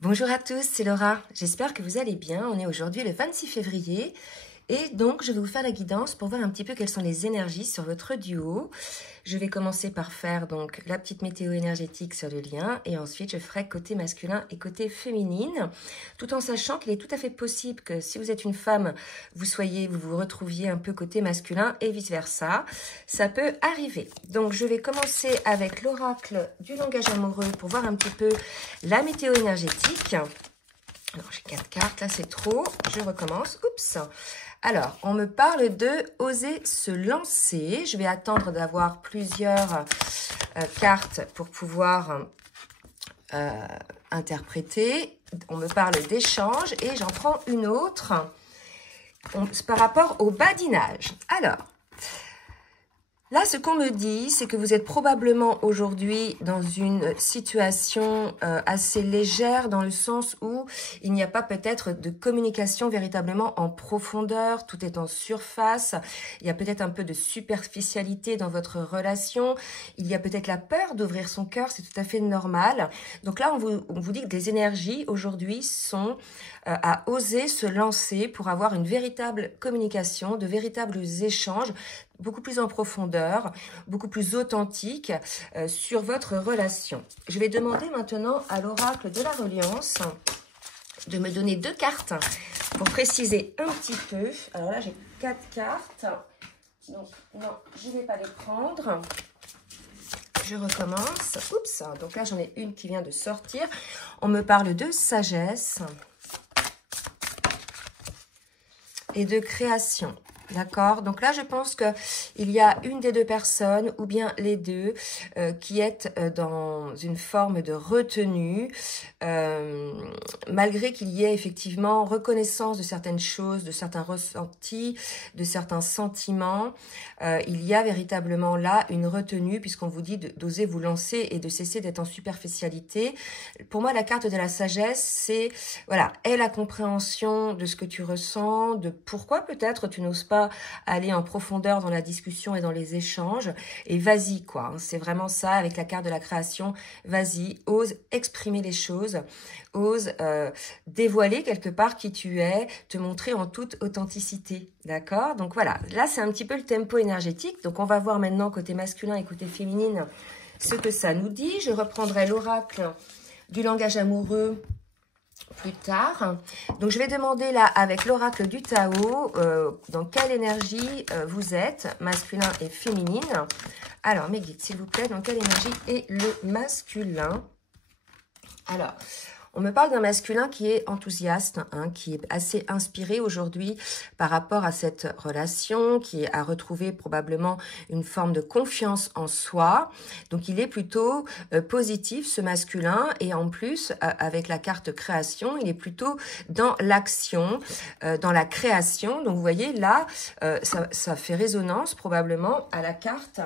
Bonjour à tous, c'est Laura. J'espère que vous allez bien. On est aujourd'hui le 26 février et donc je vais vous faire la guidance pour voir un petit peu quelles sont les énergies sur votre duo. Je vais commencer par faire donc la petite météo énergétique sur le lien et ensuite je ferai côté masculin et côté féminine, tout en sachant qu'il est tout à fait possible que si vous êtes une femme, vous vous retrouviez un peu côté masculin et vice versa. Ça peut arriver. Donc je vais commencer avec l'oracle du langage amoureux pour voir un petit peu la météo énergétique. Alors j'ai 4 cartes, là c'est trop. Je recommence. Oups. Alors, on me parle de oser se lancer. Je vais attendre d'avoir plusieurs cartes pour pouvoir interpréter. On me parle d'échange et j'en prends une autre par rapport au badinage. Alors, là, ce qu'on me dit, c'est que vous êtes probablement aujourd'hui dans une situation assez légère dans le sens où il n'y a pas peut-être de communication véritablement en profondeur, tout est en surface, il y a peut-être un peu de superficialité dans votre relation, il y a peut-être la peur d'ouvrir son cœur, c'est tout à fait normal. Donc là, on vous dit que des énergies aujourd'hui sont à oser se lancer pour avoir une véritable communication, de véritables échanges, beaucoup plus en profondeur, beaucoup plus authentique sur votre relation. Je vais demander maintenant à l'oracle de la reliance de me donner 2 cartes pour préciser un petit peu. Alors là, j'ai 4 cartes. Donc, non, je ne vais pas les prendre. Je recommence. Oups, donc là, j'en ai une qui vient de sortir. On me parle de sagesse et de création. D'accord, donc là je pense que il y a une des 2 personnes ou bien les deux qui est dans une forme de retenue malgré qu'il y ait effectivement reconnaissance de certaines choses, de certains ressentis, de certains sentiments. Il y a véritablement là une retenue puisqu'on vous dit d'oser vous lancer et de cesser d'être en superficialité. Pour moi la carte de la sagesse c'est voilà, aie la compréhension de ce que tu ressens, de pourquoi peut-être tu n'oses pas aller en profondeur dans la discussion et dans les échanges et vas-y quoi, c'est vraiment ça avec la carte de la création, vas-y, ose exprimer les choses, ose dévoiler quelque part qui tu es, te montrer en toute authenticité, d'accord? Donc voilà, là c'est un petit peu le tempo énergétique, donc on va voir maintenant côté masculin et côté féminine ce que ça nous dit. Je reprendrai l'oracle du langage amoureux plus tard. Donc, je vais demander là, avec l'oracle du Tao, dans quelle énergie vous êtes, masculin et féminine. Alors, mes guides, s'il vous plaît, dans quelle énergie est le masculin? Alors, on me parle d'un masculin qui est enthousiaste, hein, qui est assez inspiré aujourd'hui par rapport à cette relation, qui a retrouvé probablement une forme de confiance en soi. Donc, il est plutôt positif, ce masculin. Et en plus, avec la carte création, il est plutôt dans l'action, dans la création. Donc, vous voyez, là, ça fait résonance probablement à la carte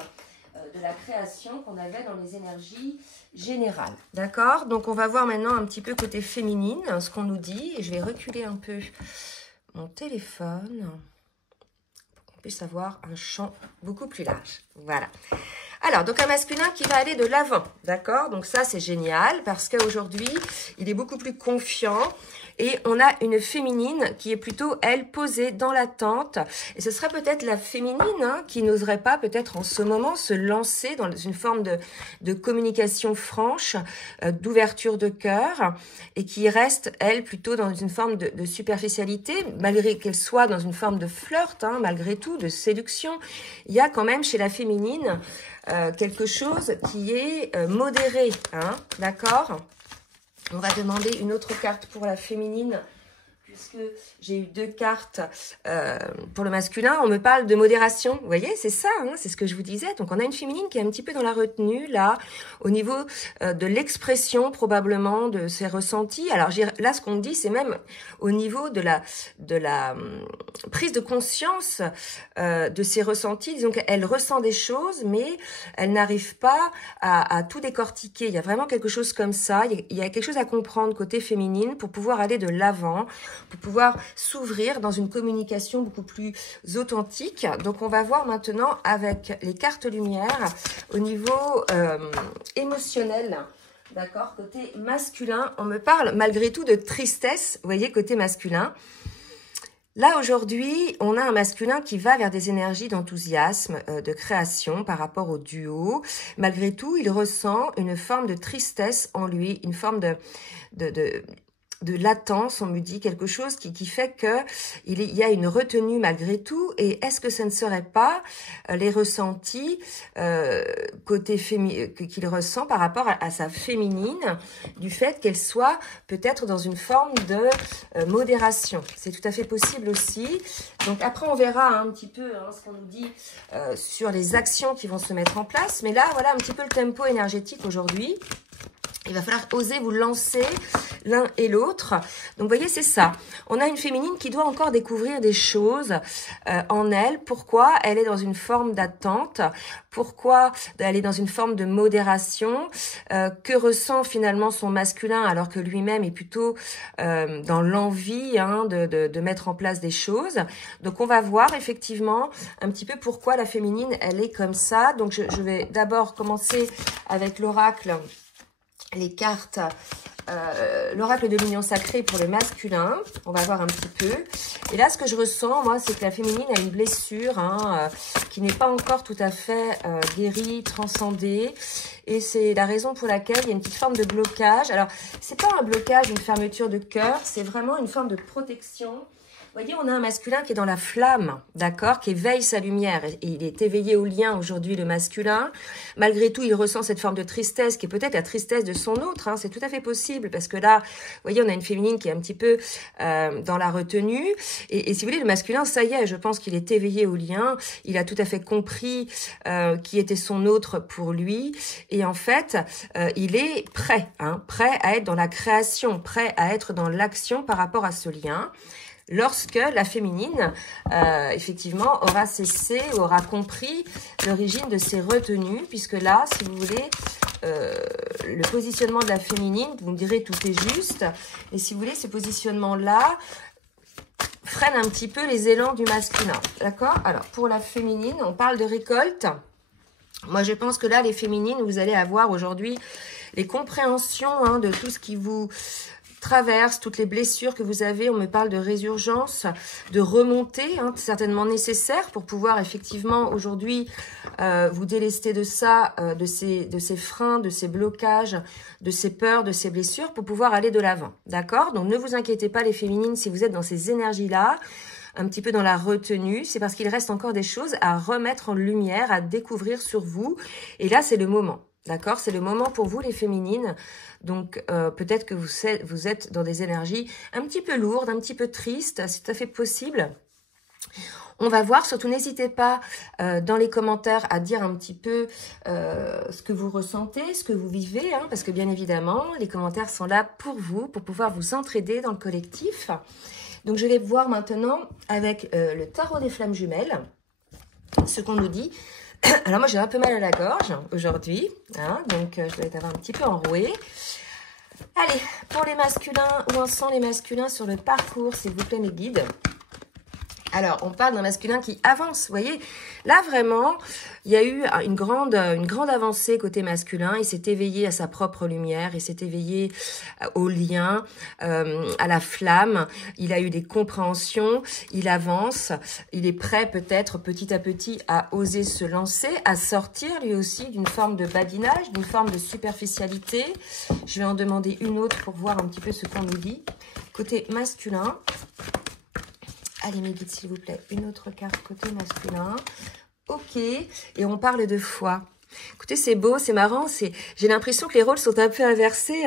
de la création qu'on avait dans les énergies générales. D'accord? Donc, on va voir maintenant un petit peu côté féminine, ce qu'on nous dit. Et je vais reculer un peu mon téléphone pour qu'on puisse avoir un champ beaucoup plus large. Voilà. Alors, donc un masculin qui va aller de l'avant, d'accord? Donc ça, c'est génial parce qu'aujourd'hui, il est beaucoup plus confiant et on a une féminine qui est plutôt, elle, posée dans l'attente. Et ce sera peut-être la féminine hein, qui n'oserait pas peut-être en ce moment se lancer dans une forme de communication franche, d'ouverture de cœur et qui reste, elle, plutôt dans une forme de superficialité, malgré qu'elle soit dans une forme de flirt, hein, malgré tout, de séduction. Il y a quand même chez la féminine quelque chose qui est modéré, hein, d'accord? On va demander une autre carte pour la féminine, puisque j'ai eu 2 cartes pour le masculin. On me parle de modération, vous voyez, c'est ça, hein, c'est ce que je vous disais. Donc, on a une féminine qui est un petit peu dans la retenue, là, au niveau de l'expression, probablement, de ses ressentis. Alors, là, ce qu'on dit, c'est même au niveau de la prise de conscience de ses ressentis. Disons qu'elle ressent des choses, mais elle n'arrive pas à tout décortiquer. Il y a vraiment quelque chose comme ça. Il y a quelque chose à comprendre côté féminine pour pouvoir aller de l'avant, pour pouvoir s'ouvrir dans une communication beaucoup plus authentique. Donc, on va voir maintenant avec les cartes lumière au niveau émotionnel d'accord? Côté masculin, on me parle malgré tout de tristesse, vous voyez, côté masculin. Là, aujourd'hui, on a un masculin qui va vers des énergies d'enthousiasme, de création par rapport au duo. Malgré tout, il ressent une forme de tristesse en lui, une forme de latence, on me dit quelque chose qui fait que il y a une retenue malgré tout. Et est-ce que ce ne serait pas les ressentis côté qu'il ressent par rapport à sa féminine, du fait qu'elle soit peut-être dans une forme de modération? C'est tout à fait possible aussi. Donc après on verra un petit peu ce qu'on nous dit sur les actions qui vont se mettre en place. Mais là voilà un petit peu le tempo énergétique aujourd'hui. Il va falloir oser vous lancer l'un et l'autre. Donc, vous voyez, c'est ça. On a une féminine qui doit encore découvrir des choses en elle. Pourquoi elle est dans une forme d'attente? Pourquoi elle est dans une forme de modération? Que ressent finalement son masculin alors que lui-même est plutôt dans l'envie de mettre en place des choses? Donc, on va voir effectivement un petit peu pourquoi la féminine, elle est comme ça. Donc, je vais d'abord commencer avec l'oracle. Les cartes, l'oracle de l'union sacrée pour le masculin. On va voir un petit peu. Et là, ce que je ressens, moi, c'est que la féminine a une blessure qui n'est pas encore tout à fait guérie, transcendée. Et c'est la raison pour laquelle il y a une petite forme de blocage. Alors, c'est pas un blocage, une fermeture de cœur. C'est vraiment une forme de protection. Vous voyez, on a un masculin qui est dans la flamme, d'accord, qui éveille sa lumière. Et il est éveillé au lien aujourd'hui, le masculin. Malgré tout, il ressent cette forme de tristesse qui est peut-être la tristesse de son autre. C'est tout à fait possible parce que là, vous voyez, on a une féminine qui est un petit peu dans la retenue. Et si vous voulez, le masculin, ça y est, je pense qu'il est éveillé au lien. Il a tout à fait compris qui était son autre pour lui. Et en fait, il est prêt, prêt à être dans la création, prêt à être dans l'action par rapport à ce lien. Lorsque la féminine, effectivement, aura cessé, aura compris l'origine de ses retenues, puisque là, si vous voulez, le positionnement de la féminine, vous me direz tout est juste, et si vous voulez, ce positionnement-là freine un petit peu les élans du masculin, d'accord? Alors, pour la féminine, on parle de récolte. Moi, je pense que là, les féminines, vous allez avoir aujourd'hui les compréhensions de tout ce qui vous traverse, toutes les blessures que vous avez. On me parle de résurgence, de remontée, certainement nécessaire pour pouvoir effectivement aujourd'hui vous délester de ça, de ces freins, de ces blocages, de ces peurs, de ces blessures pour pouvoir aller de l'avant. D'accord? Donc ne vous inquiétez pas les féminines si vous êtes dans ces énergies-là, un petit peu dans la retenue, c'est parce qu'il reste encore des choses à remettre en lumière, à découvrir sur vous. Et là, c'est le moment. D'accord? C'est le moment pour vous, les féminines. Donc, peut-être que vous êtes dans des énergies un petit peu lourdes, un petit peu tristes. C'est tout à fait possible. On va voir. Surtout, n'hésitez pas dans les commentaires à dire un petit peu ce que vous ressentez, ce que vous vivez. Parce que, bien évidemment, les commentaires sont là pour vous, pour pouvoir vous entraider dans le collectif. Donc, je vais voir maintenant avec le tarot des flammes jumelles ce qu'on nous dit. Alors moi j'ai un peu mal à la gorge aujourd'hui, donc je dois être un petit peu enrouée. Allez, pour les masculins, où en sont les masculins sur le parcours, s'il vous plaît mes guides? Alors, on parle d'un masculin qui avance, vous voyez. Là, vraiment, il y a eu une grande avancée côté masculin. Il s'est éveillé à sa propre lumière, il s'est éveillé au lien, à la flamme. Il a eu des compréhensions, il avance. Il est prêt peut-être petit à petit à oser se lancer, à sortir lui aussi d'une forme de badinage, d'une forme de superficialité. Je vais en demander une autre pour voir un petit peu ce qu'on nous dit. Côté masculin... Allez, mes guides, s'il vous plaît. Une autre carte côté masculin. Ok. Et on parle de foi. Écoutez, c'est beau, c'est marrant. J'ai l'impression que les rôles sont un peu inversés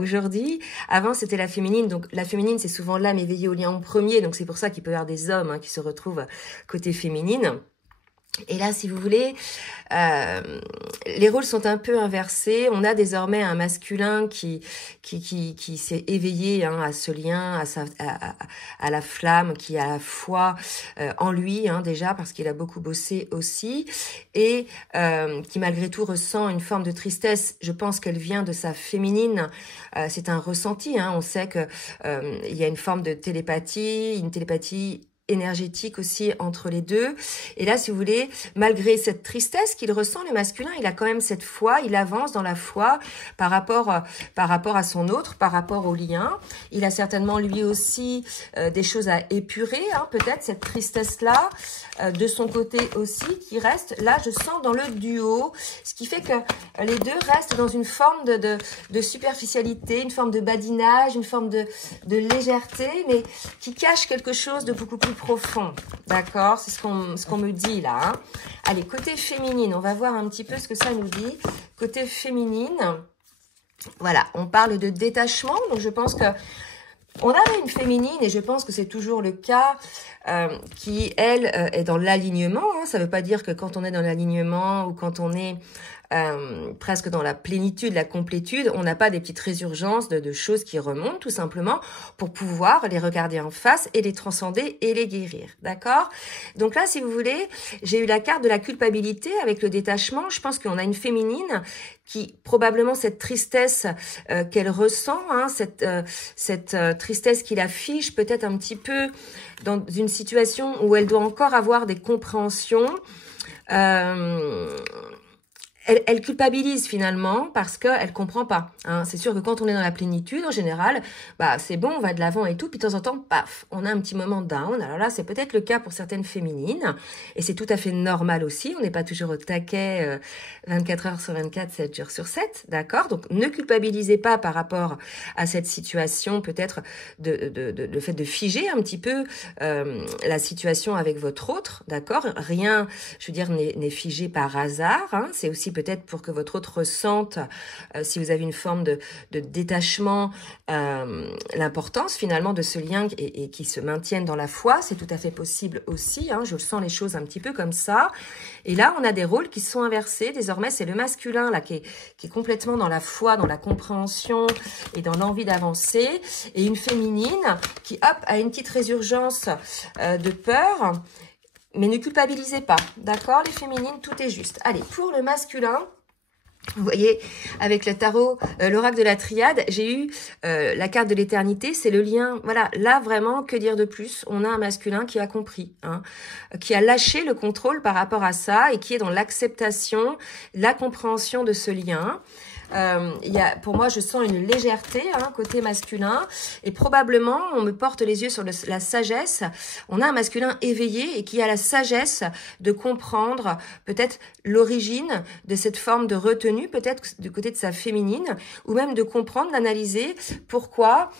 aujourd'hui. Avant, c'était la féminine. Donc, la féminine, c'est souvent l'âme éveillée au lien en premier. Donc, c'est pour ça qu'il peut y avoir des hommes qui se retrouvent côté féminine. Et là, si vous voulez, les rôles sont un peu inversés. On a désormais un masculin qui s'est éveillé à ce lien, à la flamme, qui a la foi en lui déjà, parce qu'il a beaucoup bossé aussi, et qui malgré tout ressent une forme de tristesse. Je pense qu'elle vient de sa féminine. C'est un ressenti. On sait que il y a une forme de télépathie, une télépathie énergétique aussi entre les deux. Et là, si vous voulez, malgré cette tristesse qu'il ressent, le masculin, il a quand même cette foi, il avance dans la foi par rapport à son autre, par rapport au lien. Il a certainement lui aussi des choses à épurer, hein, peut-être cette tristesse-là, de son côté aussi, qui reste, là, je sens dans le duo, ce qui fait que les deux restent dans une forme de superficialité, une forme de badinage, une forme de légèreté, mais qui cache quelque chose de beaucoup plus profond. D'accord? C'est ce qu'on me dit là. Hein. Allez, côté féminine, on va voir un petit peu ce que ça nous dit. Côté féminine, voilà, on parle de détachement, donc je pense que on avait une féminine, et je pense que c'est toujours le cas, qui, elle, est dans l'alignement. Hein. Ça ne veut pas dire que quand on est dans l'alignement ou quand on est presque dans la plénitude, la complétude, on n'a pas des petites résurgences de choses qui remontent, tout simplement, pour pouvoir les regarder en face et les transcender et les guérir. D'accord? Donc là, si vous voulez, j'ai eu la carte de la culpabilité avec le détachement. Je pense qu'on a une féminine qui, probablement, cette tristesse qu'elle ressent, hein, cette tristesse qui l'affiche, peut-être un petit peu dans une situation où elle doit encore avoir des compréhensions, elle culpabilise finalement parce qu'elle comprend pas. Hein. C'est sûr que quand on est dans la plénitude, en général, bah c'est bon, on va de l'avant et tout, puis de temps en temps, paf, on a un petit moment down. Alors là, c'est peut-être le cas pour certaines féminines, et c'est tout à fait normal aussi. On n'est pas toujours au taquet 24 heures sur 24, 7 jours sur 7, d'accord? Donc ne culpabilisez pas par rapport à cette situation, peut-être le fait de figer un petit peu la situation avec votre autre, d'accord? Rien, je veux dire, n'est figé par hasard. Hein. C'est aussi peut-être pour que votre autre ressente, si vous avez une forme de détachement, l'importance finalement de ce lien et qui se maintienne dans la foi. C'est tout à fait possible aussi. Hein, je sens les choses un petit peu comme ça. Et là, on a des rôles qui sont inversés. Désormais, c'est le masculin là qui est complètement dans la foi, dans la compréhension et dans l'envie d'avancer. Et une féminine qui, hop, a une petite résurgence de peur. Mais ne culpabilisez pas, d'accord? Les féminines, tout est juste. Allez, pour le masculin, vous voyez, avec le tarot, l'oracle de la triade, j'ai eu la carte de l'éternité, c'est le lien. Voilà, là vraiment, que dire de plus? On a un masculin qui a compris, hein, qui a lâché le contrôle par rapport à ça et qui est dans l'acceptation, la compréhension de ce lien. Pour moi, je sens une légèreté, hein, côté masculin, et probablement, on me porte les yeux sur la sagesse. On a un masculin éveillé et qui a la sagesse de comprendre peut-être l'origine de cette forme de retenue, peut-être du côté de sa féminine, ou même de comprendre, d'analyser pourquoi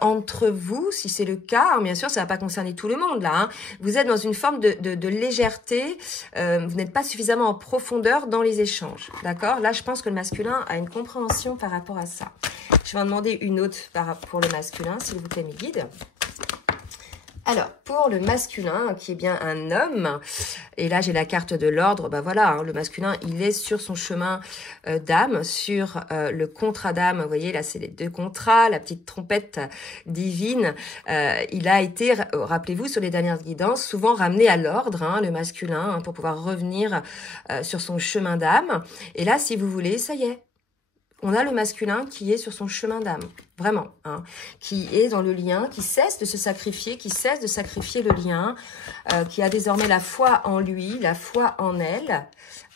entre vous, si c'est le cas, hein, bien sûr, ça va pas concerner tout le monde là, hein, vous êtes dans une forme de légèreté, vous n'êtes pas suffisamment en profondeur dans les échanges, d'accord? Là, je pense que le masculin a une compréhension par rapport à ça. Je vais en demander une autre pour le masculin, s'il vous plaît, mes guides. Alors, pour le masculin, qui est bien un homme, et là j'ai la carte de l'ordre, bah voilà, hein, le masculin, il est sur son chemin d'âme, sur le contrat d'âme, vous voyez, là c'est les deux contrats, la petite trompette divine, il a été, rappelez-vous, sur les dernières guidances, souvent ramené à l'ordre, hein, le masculin, hein, pour pouvoir revenir sur son chemin d'âme, et là, si vous voulez, ça y est, on a le masculin qui est sur son chemin d'âme, vraiment, hein, qui est dans le lien, qui cesse de se sacrifier, qui cesse de sacrifier le lien, qui a désormais la foi en lui, la foi en elle,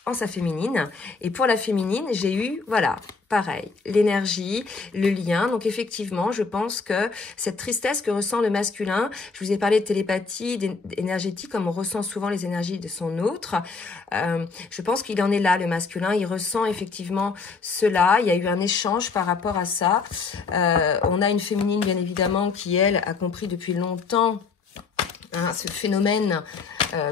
en sa féminine. Et pour la féminine, j'ai eu, voilà, pareil, l'énergie, le lien. Donc effectivement, je pense que cette tristesse que ressent le masculin, je vous ai parlé de télépathie, d'énergétie, comme on ressent souvent les énergies de son autre. Je pense qu'il en est là, le masculin. Il ressent effectivement cela. Il y a eu un échange par rapport à ça. On a une féminine, bien évidemment, qui, elle, a compris depuis longtemps, hein, ce phénomène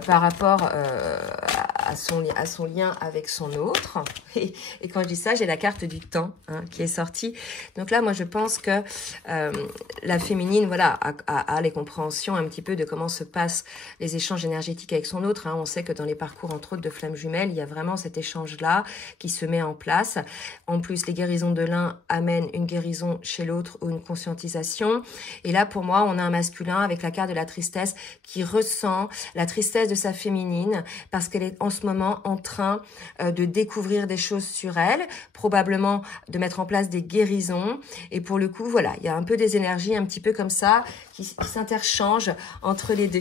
par rapport à son lien avec son autre. Et quand je dis ça, j'ai la carte du temps, hein, qui est sortie. Donc là, moi, je pense que la féminine, voilà, a les compréhensions un petit peu de comment se passent les échanges énergétiques avec son autre. Hein. On sait que dans les parcours, entre autres, de flammes jumelles, il y a vraiment cet échange-là qui se met en place. En plus, les guérisons de l'un amènent une guérison chez l'autre ou une conscientisation. Et là, pour moi, on a un masculin avec la carte de la tristesse qui ressent la tristesse de sa féminine parce qu'elle est en ce moment en train de découvrir des choses sur elle, probablement de mettre en place des guérisons. Et pour le coup, voilà, il y a un peu des énergies un petit peu comme ça qui s'interchangent entre les deux.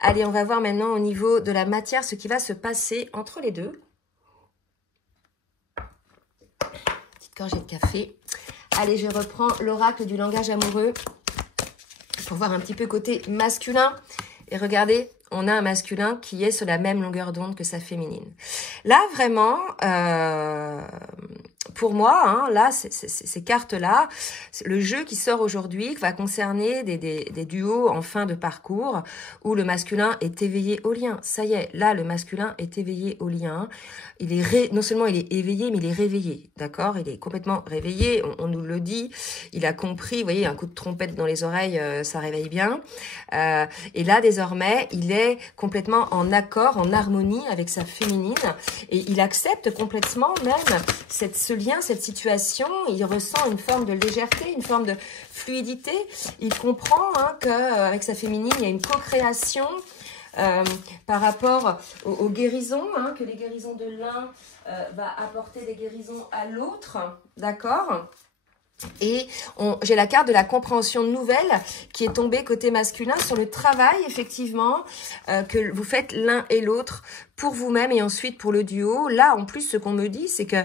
Allez, on va voir maintenant au niveau de la matière ce qui va se passer entre les deux. Petite gorgée de café. Allez, je reprends l'oracle du langage amoureux pour voir un petit peu côté masculin. Et regardez, on a un masculin qui est sur la même longueur d'onde que sa féminine. Là, vraiment, pour moi, hein, là, ces cartes-là, le jeu qui sort aujourd'hui va concerner des duos en fin de parcours où le masculin est éveillé au lien. Ça y est, là, le masculin est éveillé au lien. Il est non seulement il est éveillé, mais il est réveillé, d'accord? Il est complètement réveillé, on nous le dit. Il a compris, vous voyez, un coup de trompette dans les oreilles, ça réveille bien. Et là, désormais, il est complètement en accord, en harmonie avec sa féminine. Et il accepte complètement même ce lien, cette situation. Il ressent une forme de légèreté, une forme de fluidité. Il comprend hein, qu'avec sa féminine, il y a une co-création. Par rapport aux guérisons, hein, que les guérisons de l'un va apporter des guérisons à l'autre, d'accord? Et j'ai la carte de la compréhension nouvelle qui est tombée côté masculin sur le travail, effectivement, que vous faites l'un et l'autre pour vous-même et ensuite pour le duo. Là, en plus, ce qu'on me dit, c'est que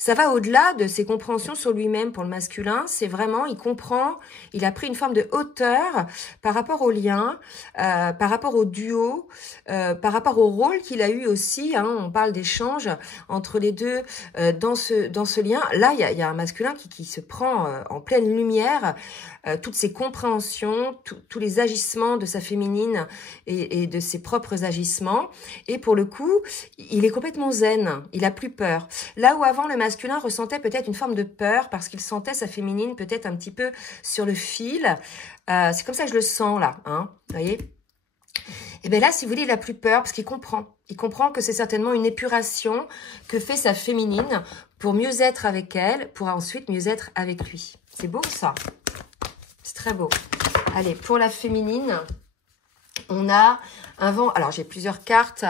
ça va au-delà de ses compréhensions sur lui-même pour le masculin. C'est vraiment, il comprend, il a pris une forme de hauteur par rapport au lien, par rapport au duo, par rapport au rôle qu'il a eu aussi. Hein, on parle d'échange entre les deux dans ce lien. Là, il y a un masculin qui se prend en pleine lumière toutes ses compréhensions, tous les agissements de sa féminine et de ses propres agissements. Et pour le coup, il est complètement zen, il a plus peur. Là où avant, le masculin ressentait peut-être une forme de peur parce qu'il sentait sa féminine peut-être un petit peu sur le fil. C'est comme ça que je le sens là, hein, vous voyez. Et bien là, si vous voulez, il a plus peur parce qu'il comprend. Il comprend que c'est certainement une épuration que fait sa féminine pour mieux être avec elle, pour ensuite mieux être avec lui. C'est beau ça. C'est très beau. Allez, pour la féminine, on a un vent. Alors, j'ai plusieurs cartes.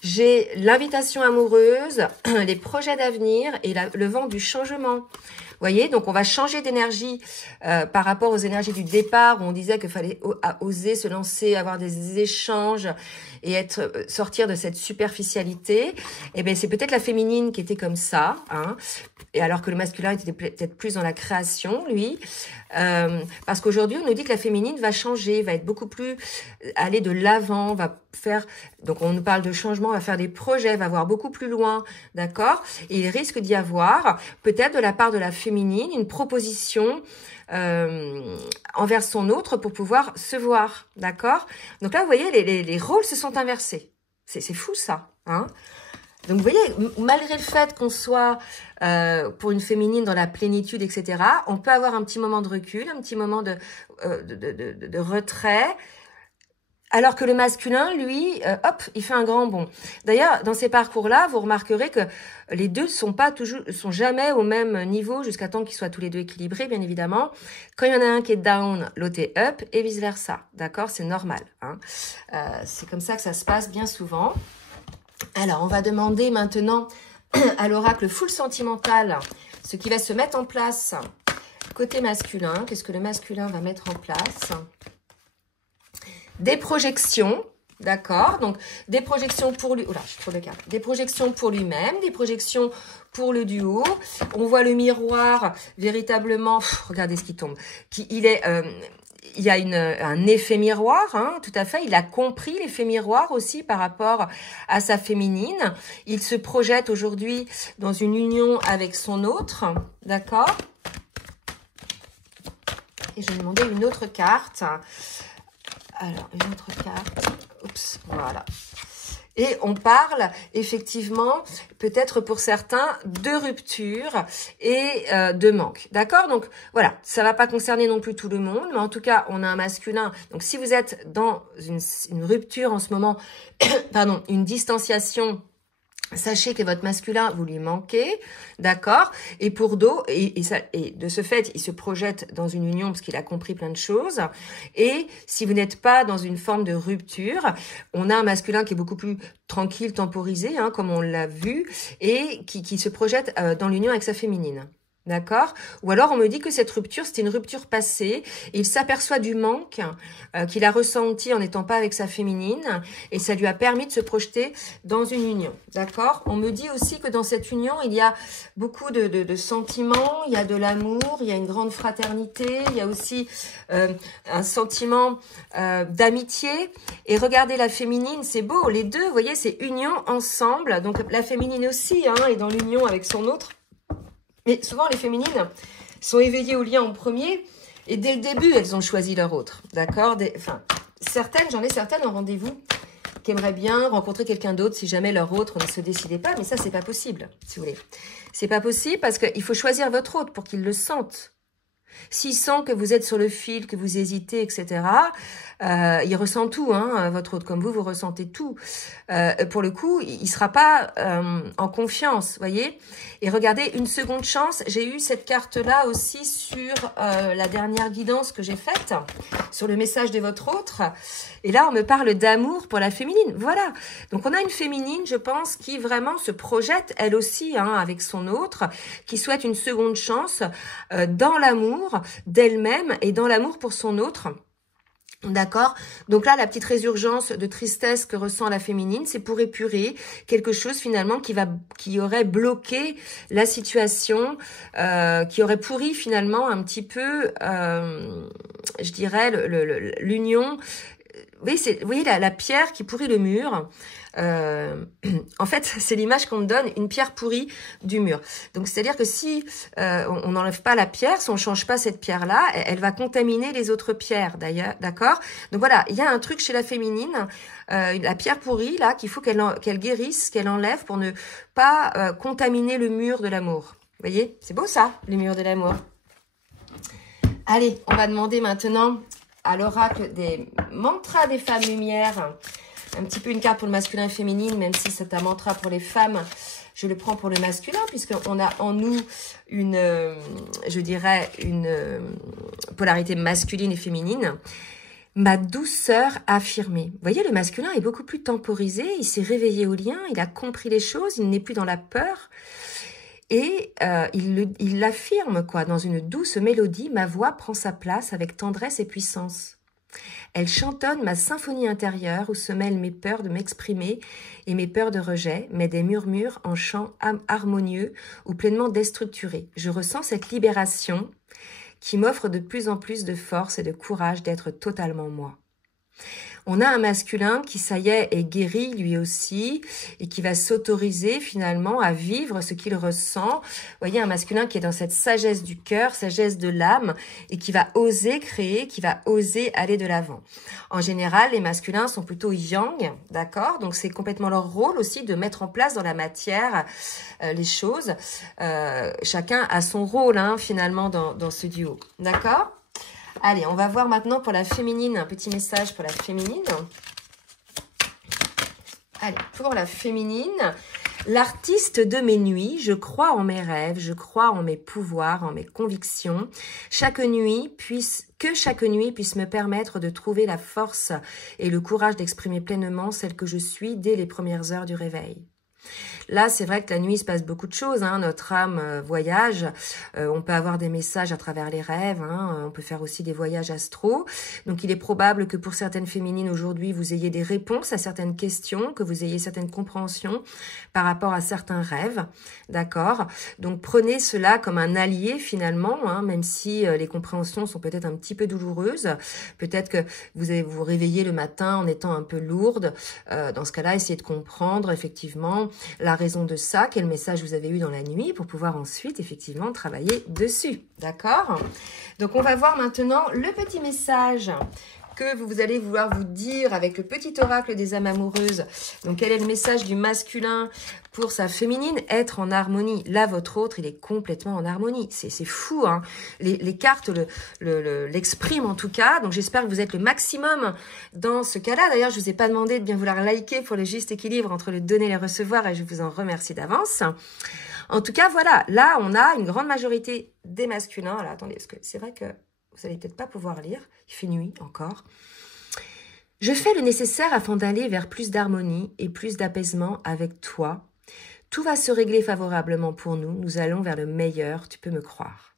J'ai l'invitation amoureuse, les projets d'avenir et le vent du changement. Vous voyez, donc on va changer d'énergie par rapport aux énergies du départ où on disait qu'il fallait oser se lancer, avoir des échanges et sortir de cette superficialité. Et bien, c'est peut-être la féminine qui était comme ça, hein, et alors que le masculin était peut-être plus dans la création, lui. Parce qu'aujourd'hui, on nous dit que la féminine va changer, va être beaucoup plus aller de l'avant, va faire, donc on nous parle de changement, va faire des projets, va voir beaucoup plus loin, d'accord? Et il risque d'y avoir, peut-être de la part de la féminine, une proposition envers son autre pour pouvoir se voir, d'accord? Donc là, vous voyez, les rôles se sont inversés. C'est fou ça, hein? Donc vous voyez, malgré le fait qu'on soit pour une féminine dans la plénitude, etc., on peut avoir un petit moment de recul, un petit moment de retrait, alors que le masculin, lui, hop, il fait un grand bond. D'ailleurs, dans ces parcours-là, vous remarquerez que les deux sont jamais au même niveau jusqu'à temps qu'ils soient tous les deux équilibrés, bien évidemment. Quand il y en a un qui est down, l'autre est up et vice-versa. D'accord? C'est normal. Hein, c'est comme ça que ça se passe bien souvent. Alors, on va demander maintenant à l'oracle full sentimental ce qui va se mettre en place côté masculin. Qu'est-ce que le masculin va mettre en place? Des projections, d'accord? Donc, des projections pour lui. Oula, je trouve le cas. Des projections pour lui-même, des projections pour le duo. On voit le miroir véritablement. Regardez ce qui tombe. Il y a un effet miroir, hein, tout à fait. Il a compris l'effet miroir aussi par rapport à sa féminine. Il se projette aujourd'hui dans une union avec son autre, d'accord? Et je vais demander une autre carte. Alors, une autre carte. Oups, voilà. Et on parle effectivement, peut-être pour certains, de rupture et de manque. D'accord? Donc voilà, ça va pas concerner non plus tout le monde, mais en tout cas, on a un masculin. Donc si vous êtes dans une rupture en ce moment, pardon, une distanciation Sachez que votre masculin, vous lui manquez, d'accord? Et pour d'autres, et de ce fait, il se projette dans une union parce qu'il a compris plein de choses. Et si vous n'êtes pas dans une forme de rupture, on a un masculin qui est beaucoup plus tranquille, temporisé, hein, comme on l'a vu, et qui se projette dans l'union avec sa féminine. D'accord? Ou alors on me dit que cette rupture, c'était une rupture passée. Il s'aperçoit du manque qu'il a ressenti en n'étant pas avec sa féminine et ça lui a permis de se projeter dans une union. D'accord? On me dit aussi que dans cette union, il y a beaucoup de sentiments, il y a de l'amour, il y a une grande fraternité, il y a aussi un sentiment d'amitié. Et regardez la féminine, c'est beau. Les deux, vous voyez, c'est union ensemble. Donc la féminine aussi hein, est dans l'union avec son autre. Mais souvent, les féminines sont éveillées au lien en premier et dès le début, elles ont choisi leur autre. D'accord? Enfin, j'en ai certaines en rendez-vous qui aimeraient bien rencontrer quelqu'un d'autre si jamais leur autre ne se décidait pas. Mais ça, c'est pas possible, si vous voulez. C'est pas possible parce qu'il faut choisir votre autre pour qu'il le sente. S'il sent que vous êtes sur le fil, que vous hésitez, etc., il ressent tout, hein, votre autre, comme vous ressentez tout. Pour le coup, il sera pas en confiance, voyez. Et regardez, une seconde chance, j'ai eu cette carte-là aussi sur la dernière guidance que j'ai faite, sur le message de votre autre. Et là, on me parle d'amour pour la féminine. Voilà. Donc, on a une féminine, je pense, qui vraiment se projette, elle aussi, hein, avec son autre, qui souhaite une seconde chance dans l'amour d'elle-même et dans l'amour pour son autre. D'accord? Donc là, la petite résurgence de tristesse que ressent la féminine, c'est pour épurer quelque chose finalement qui aurait bloqué la situation, qui aurait pourri finalement un petit peu, je dirais, l'union. Vous voyez la pierre qui pourrit le mur. En fait, c'est l'image qu'on me donne, une pierre pourrie du mur. Donc, c'est-à-dire que si on n'enlève pas la pierre, si on change pas cette pierre-là, elle va contaminer les autres pierres, d'ailleurs, d'accord? Donc voilà, il y a un truc chez la féminine, la pierre pourrie, là, qu'il faut qu'elle guérisse, qu'elle enlève pour ne pas contaminer le mur de l'amour. Vous voyez? C'est beau ça, le mur de l'amour. Allez, on va demander maintenant à l'oracle des mantras des femmes lumière. Un petit peu une carte pour le masculin et féminine, même si c'est un mantra pour les femmes, je le prends pour le masculin, puisqu'on a en nous une, je dirais, une polarité masculine et féminine. Ma douceur affirmée. Vous voyez, le masculin est beaucoup plus temporisé, il s'est réveillé au lien, il a compris les choses, il n'est plus dans la peur. Et il l'affirme, quoi, dans une douce mélodie, ma voix prend sa place avec tendresse et puissance. Elle chantonne ma symphonie intérieure où se mêlent mes peurs de m'exprimer et mes peurs de rejet, mais des murmures en chant harmonieux ou pleinement déstructurés. Je ressens cette libération qui m'offre de plus en plus de force et de courage d'être totalement moi. On a un masculin qui, ça y est guéri lui aussi et qui va s'autoriser finalement à vivre ce qu'il ressent. Vous voyez, un masculin qui est dans cette sagesse du cœur, sagesse de l'âme et qui va oser créer, qui va oser aller de l'avant. En général, les masculins sont plutôt yang, d'accord? Donc, c'est complètement leur rôle aussi de mettre en place dans la matière les choses. Chacun a son rôle hein, finalement dans ce duo, d'accord? Allez, on va voir maintenant pour la féminine, un petit message pour la féminine. Allez, pour la féminine, l'artiste de mes nuits, je crois en mes rêves, je crois en mes pouvoirs, en mes convictions. Que chaque nuit puisse me permettre de trouver la force et le courage d'exprimer pleinement celle que je suis dès les premières heures du réveil. Là, c'est vrai que la nuit, il se passe beaucoup de choses. Hein. Notre âme voyage. On peut avoir des messages à travers les rêves. Hein. On peut faire aussi des voyages astraux. Donc, il est probable que pour certaines féminines aujourd'hui, vous ayez des réponses à certaines questions, que vous ayez certaines compréhensions par rapport à certains rêves. D'accord? Donc, prenez cela comme un allié finalement, hein, même si les compréhensions sont peut-être un petit peu douloureuses. Peut-être que vous allez vous réveiller le matin en étant un peu lourde. Dans ce cas-là, essayez de comprendre effectivement la raison de ça, quel message vous avez eu dans la nuit pour pouvoir ensuite effectivement travailler dessus, d'accord? Donc on va voir maintenant le petit message que vous allez vouloir vous dire avec le petit oracle des âmes amoureuses. Donc quel est le message du masculin pour sa féminine, être en harmonie. Là, votre autre, il est complètement en harmonie. C'est fou, hein. Les cartes l'expriment en tout cas. Donc, j'espère que vous êtes le maximum dans ce cas-là. D'ailleurs, je vous ai pas demandé de bien vouloir liker pour le juste équilibre entre le donner et le recevoir et je vous en remercie d'avance. En tout cas, voilà. Là, on a une grande majorité des masculins. Alors, attendez, parce que c'est vrai que vous allez peut-être pas pouvoir lire. Il fait nuit encore. Je fais le nécessaire afin d'aller vers plus d'harmonie et plus d'apaisement avec toi. Tout va se régler favorablement pour nous. Nous allons vers le meilleur, tu peux me croire.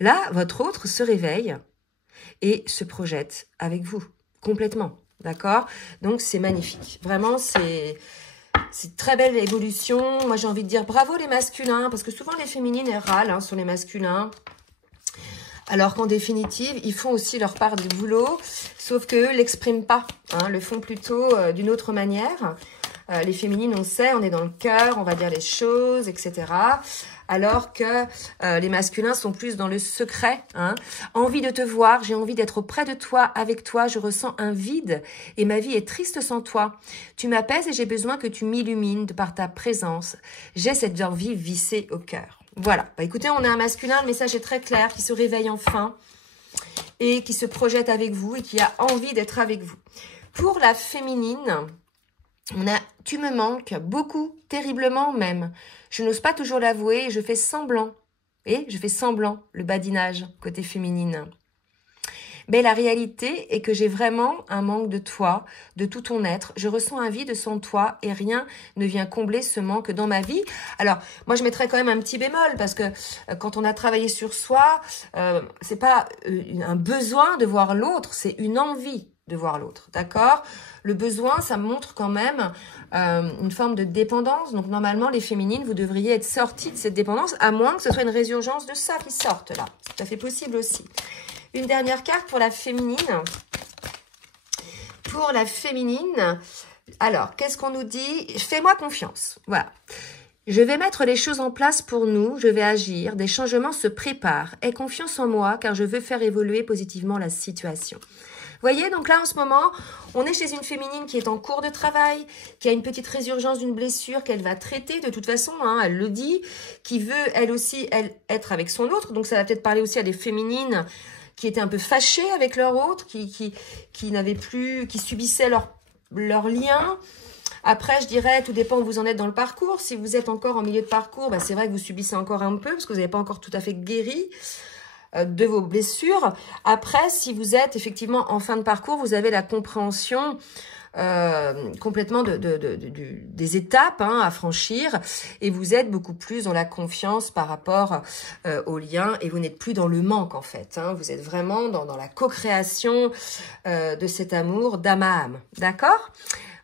Là, votre autre se réveille et se projette avec vous, complètement. D'accord? Donc, c'est magnifique. Vraiment, c'est très belle évolution. Moi, j'ai envie de dire bravo les masculins, parce que souvent les féminines elles râlent hein, sur les masculins. Alors qu'en définitive, ils font aussi leur part du boulot, sauf qu'eux ne l'expriment pas, hein, le font plutôt d'une autre manière. Les féminines, on sait, on est dans le cœur, on va dire les choses, etc. Alors que les masculins sont plus dans le secret. Hein. Envie de te voir, j'ai envie d'être auprès de toi, avec toi, je ressens un vide et ma vie est triste sans toi. Tu m'apaises et j'ai besoin que tu m'illumines par ta présence. J'ai cette envie vissée au cœur. Voilà, bah, écoutez, on a un masculin, le message est très clair, qui se réveille enfin et qui se projette avec vous et qui a envie d'être avec vous. Pour la féminine, on a « tu me manques beaucoup, terriblement même. Je n'ose pas toujours l'avouer et je fais semblant. » Et je fais semblant, le badinage, côté féminine. Mais la réalité est que j'ai vraiment un manque de toi, de tout ton être. Je ressens un vide sans toi et rien ne vient combler ce manque dans ma vie. Alors, moi, je mettrais quand même un petit bémol parce que quand on a travaillé sur soi, c'est pas un besoin de voir l'autre, c'est une envie de voir l'autre, d'accord? Le besoin, ça montre quand même une forme de dépendance. Donc, normalement, les féminines, vous devriez être sorties de cette dépendance, à moins que ce soit une résurgence de ça qui sorte là. C'est tout à fait possible aussi. Une dernière carte pour la féminine. Pour la féminine, alors, qu'est-ce qu'on nous dit? Fais-moi confiance. Voilà. Je vais mettre les choses en place pour nous. Je vais agir. Des changements se préparent. Aie confiance en moi, car je veux faire évoluer positivement la situation. Vous voyez, donc là, en ce moment, on est chez une féminine qui est en cours de travail, qui a une petite résurgence d'une blessure qu'elle va traiter de toute façon, hein, elle le dit, qui veut, elle aussi, être avec son autre. Donc, ça va peut-être parler aussi à des féminines qui étaient un peu fâchées avec leur autre, qui n'avaient plus, qui subissaient leur lien. Après, je dirais, tout dépend où vous en êtes dans le parcours. Si vous êtes encore en milieu de parcours, bah, c'est vrai que vous subissez encore un peu, parce que vous n'avez pas encore tout à fait guéri de vos blessures. Après, si vous êtes effectivement en fin de parcours, vous avez la compréhension complètement des étapes hein, à franchir et vous êtes beaucoup plus dans la confiance par rapport au lien et vous n'êtes plus dans le manque en fait. Hein, vous êtes vraiment dans la co-création de cet amour d'âme à âme. D'accord ?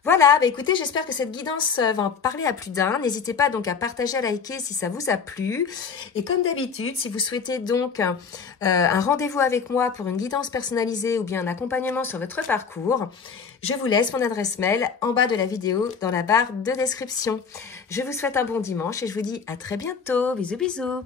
Voilà, bah écoutez, j'espère que cette guidance va en parler à plus d'un. N'hésitez pas donc à partager, à liker si ça vous a plu. Et comme d'habitude, si vous souhaitez donc un rendez-vous avec moi pour une guidance personnalisée ou bien un accompagnement sur votre parcours, je vous laisse mon adresse mail en bas de la vidéo dans la barre de description. Je vous souhaite un bon dimanche et je vous dis à très bientôt. Bisous, bisous.